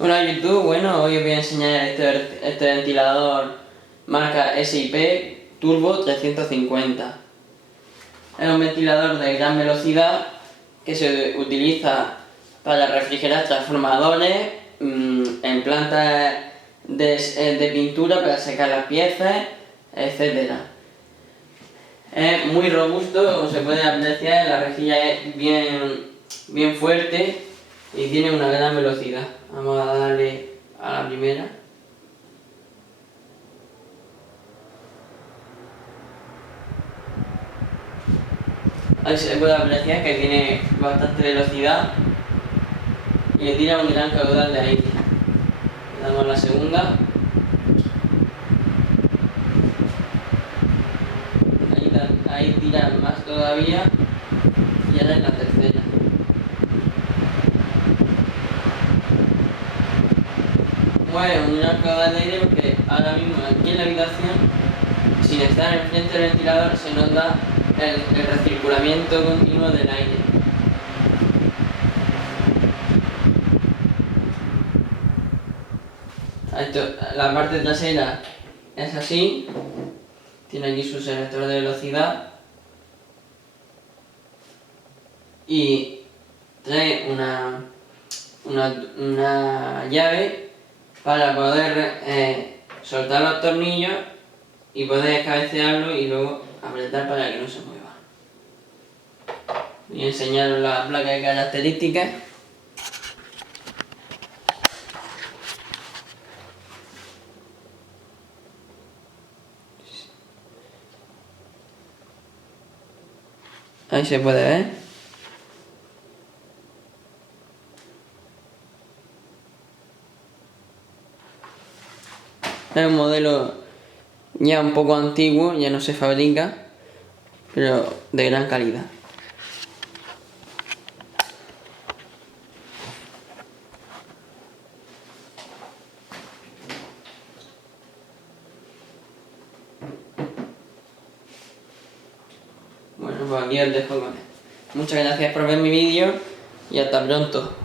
Hola YouTube, bueno, hoy os voy a enseñar este ventilador marca SIP Turbo 350. Es un ventilador de gran velocidad que se utiliza para refrigerar transformadores, en plantas de pintura para secar las piezas, etc. Es muy robusto, como se puede apreciar, la rejilla es bien fuerte y tiene una gran velocidad. Vamos a darle a la primera. Ahí se puede apreciar que tiene bastante velocidad y le tira un gran caudal de aire. Le damos la segunda. Ahí tira más todavía y ahora en la tercera. Mueve un gran caudal de aire porque ahora mismo aquí en la habitación, sin estar enfrente del ventilador, se nota el recirculamiento continuo del aire. La parte trasera es así, tiene aquí su selector de velocidad y trae una llave para poder soltar los tornillos y poder cabecearlo y luego apretar para que no se mueva. Voy a enseñaros la placa de características. Ahí se puede ver. Es un modelo ya un poco antiguo, ya no se fabrica, pero de gran calidad. Bueno, pues aquí os dejo con él. Muchas gracias por ver mi vídeo y hasta pronto.